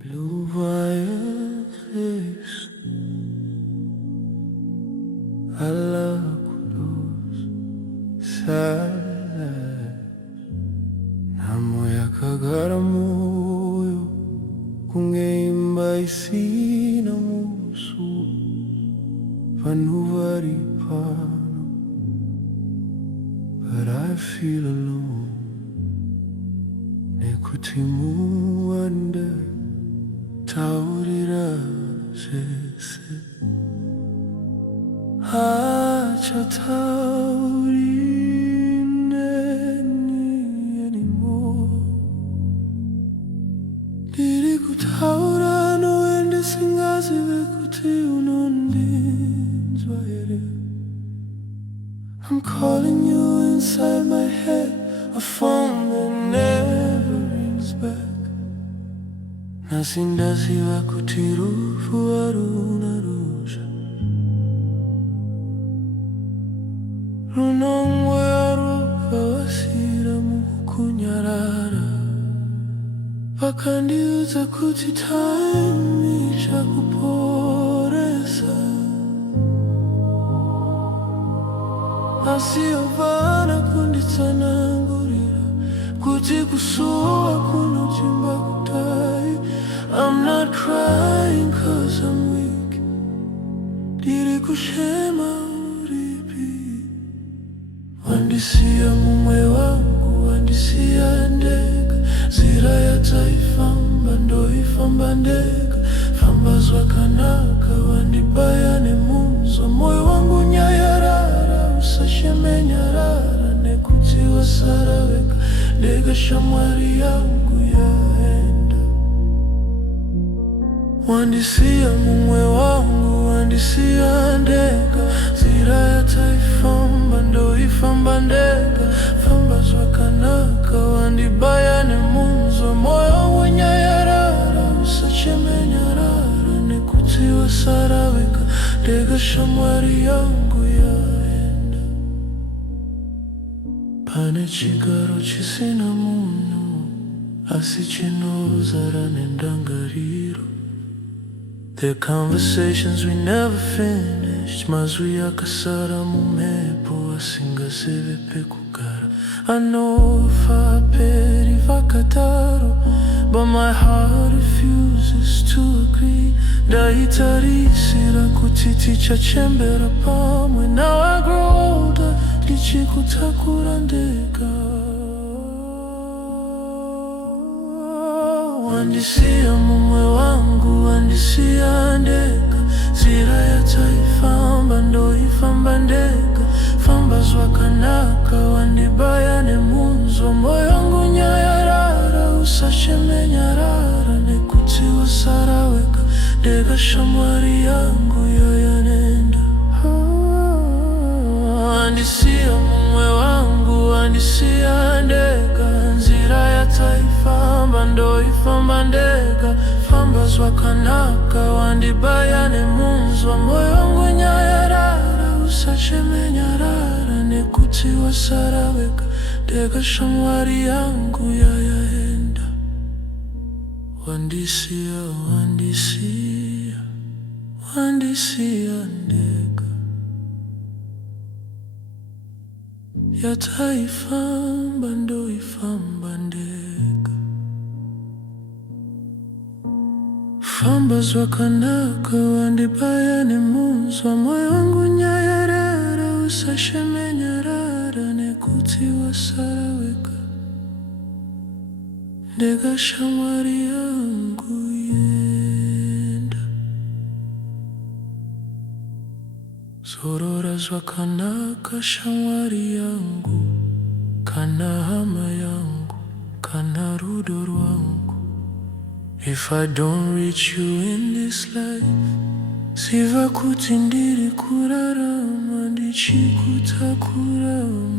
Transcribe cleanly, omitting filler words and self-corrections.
Blue wire face, ala kulos salas namoya kagaramoyo kungeimba isina musu panuvari pano, but I feel alone. Nekutimu ande taurira sese acha taurineni anymore. Diri kutaura no ende singazi vekuti unondinzwa ere. I'm calling you inside my head, a phone that never rings back. Nasindazi vakutirufu aruna rusha runongwe arupa wasira mukunyarara vakandiudza kuti time ichakuporesa, asi havana kunditsanangurira kuti kusuwa kunochimba kudai. I'm not crying cause I'm weak. Diri kushema uripi. Wandisia mumwe wangu, wandisia ndeka. Zira ya taifamba, ndo ifamba ndeka. Famba zwakanaka, wandibaya nemunzo. Moyo wangu nyayarara, usasheme nyarara. Nekutiwa saraweka, dega shamwari yangu yaenda. Wandisia mumwe wangu, wandisia ndeka. Zira ya taifamba, ndo ifamba ndeka. Famba zwakanaka, wandibaya nemunzo. Moyo wangu nyayarara, usacheme nyarara. Nekutiwa saraweka, dega shamwari yangu yaenda. Pane chigaro chisina munhu, asi chinoza nendangariro. There are conversations we never finished. Mazwi akasara mumepo asingaseve pekugara. I know if I peri vakataro, but my heart refuses to agree. Ndaitarisira kuti tichachembera pamwe. Now I grow older, ndichikutakura ndega. Wandisia mumwe wangu, wandisia ndeka. Zira ya taifamba, ndo ifamba ndeka. Famba zwakanaka, wandibaya nemunzo. Moyo wangu nyayarara, usasheme nyarara. Nekutiwa saraweka, dega shamwari yangu yayanenda. Wandisia mumwe wangu, wandisia ndeka. Zira ya taifamba, ndo ifamba ndeka. Famba zwakanaka, wandibaya nemunzo. Moyo wangu nyayarara, usacheme nyarara. Nekutiwa saraweka, dega shamwari yangu yayaenda. Wandisia, wandisia, wandisia ndeka. Ya taifamba, ndo ifamba ndeka. Famba zwakanaka, wandibaya nemunzo. Moyo wangu nyayarara, usasheme nyarara. Nekutiwa saraweka, dega shamwari yangu yenda. Zorora zwakanaka shamwari yangu, kana hama yangu, kana rudo rwangu. If I don't reach you in this this life. Siva kutindiri kurarama ndichikuta kurama.